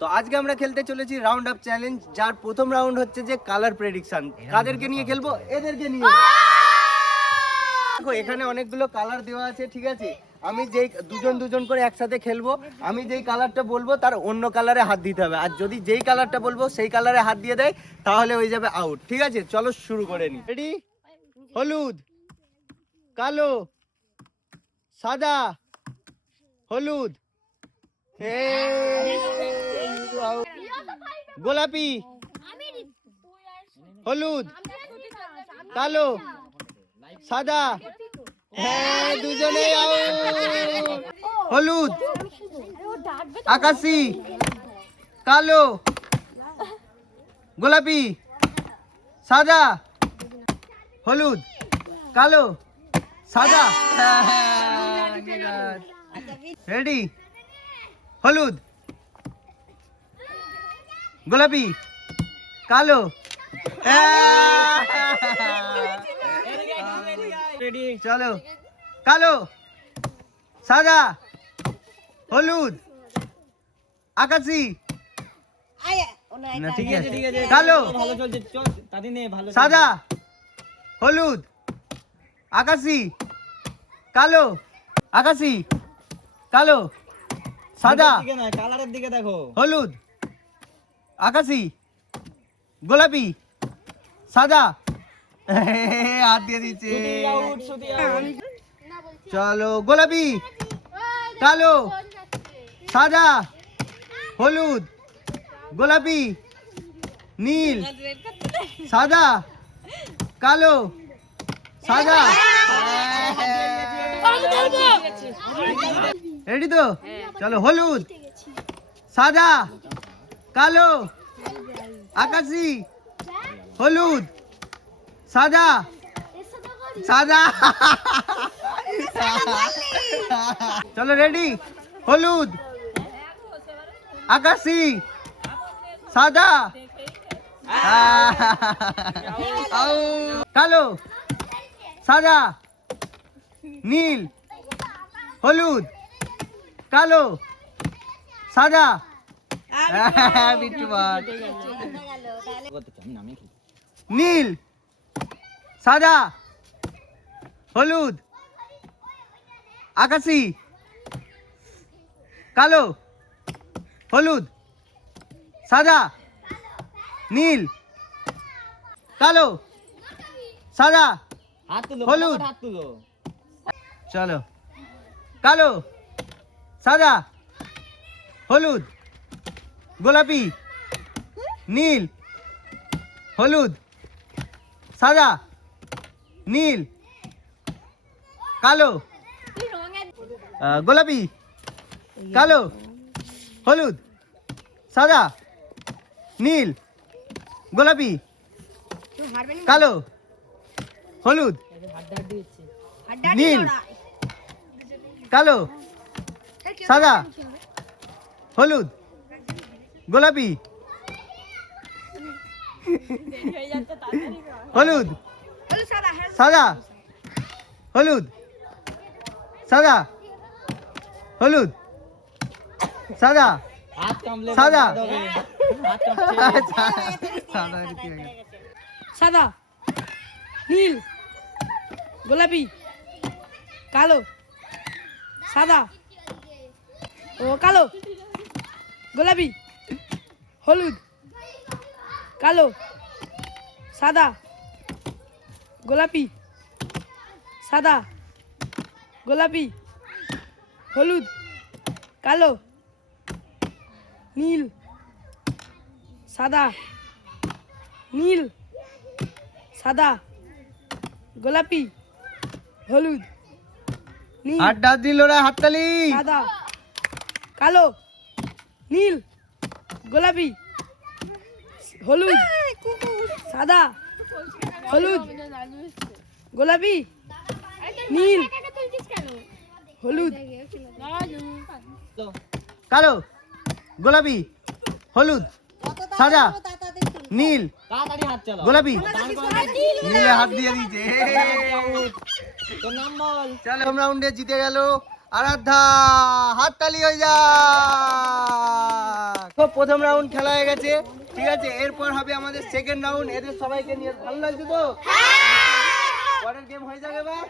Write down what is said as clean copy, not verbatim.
তো আজকে আমরা খেলতে চলেছি রাউন্ড আপ চ্যালেঞ্জ, যার প্রথম রাউন্ড হচ্ছে যে কালার প্রেডিকশন। কাদেরকে নিয়ে খেলবো? এদেরকে নিয়ে। দেখো এখানে অনেকগুলো কালার দেওয়া আছে, ঠিক আছে? আমি যেই দুজন করে একসাথে খেলবো, আমি যেই কালারটা বলবো তার অন্য কালারে হাত দিতে হবে, আর যদি যেই কালারটা বলবো সেই কালারে হাত দিয়ে দেয় তাহলে হয়ে যাবে আউট, ঠিক আছে? চলো শুরু করে নি। রেডি? হলুদ, কালো, সাদা, হলুদ, গোলাপি, হলুদ, কালো, সাদা। হ্যাঁ, দুজনেই আউট। হলুদ, আকাশি, কালো, গোলাপি, সাদা, হলুদ, কালো, সাদা। রেডি? হলুদ, গোলাপি, কালো। চলো, কালো, সাদা, হলুদ, আকাশি, না ঠিক আছে, কালো, সাদা, হলুদ, আকাশি, কালো, আকাশি, কালো, সাদা, কালারের দিকে দেখো, হলুদ, আকাশি, গোলাপি, সাদা। হাত দিয়ে দিচ্ছে। চলো, গোলাপি, কালো, সাদা, হলুদ, গোলাপি, নীল, সাদা, কালো, সাদা। রেডি তো? চলো, হলুদ, সাদা, কালো, আকাশি, হলুদ, সাদা, সাদা। চলো, রেডি? হলুদ, আকাশি, সাদা, কালো, সাদা, নীল, হলুদ, কালো, সাদা। নীল, সাদা, হলুদ, আকাশি, কালো, হলুদ, সাদা, নীল, কালো, সাদা, হলুদ। চলো, কালো, সাদা, হলুদ, গোলাপি, নীল, হলুদ, সাদা, নীল, কালো, গোলাপি, কালো, হলুদ, সাদা, নীল, গোলাপি, কালো, হলুদ, নীল, কালো, সাদা, হলুদ, গোলাপি, হলুদ, সাদা, হলুদ, সাদা, হলুদ, সাদা, সাদা, সাদা, নীল, গোলাপি, কালো, সাদা, ও কালো, গোলাপি, হলুদ, কালো, সাদা, গোলাপি, সাদা, গোলাপি, হলুদ, কালো, নীল, সাদা, নীল, সাদা, গোলাপি, হলুদ, নীল, আড্ডা দিল রে, হাততালি। সাদা, কালো, নীল, গোলাপি, হলুদ, সাদা, হলুদ, গোলাপি, নীল, হলুদ, কালো, গোলাপি, হলুদ, সাদা, নীল, গোলাপি, নীলে হাত দিয়ে দিয়েছে। চলো, রাউন্ডে জিতে গেল আরাধ্যা হাততালি হয়ে যা। তো প্রথম রাউন্ড খেলা হয়ে গেছে, ঠিক আছে। এরপর হবে আমাদের সেকেন্ড রাউন্ড। এদের সবাইকে নিয়ে ভালো লাগছে তো? পরের গেম হয়ে যাবে এবার।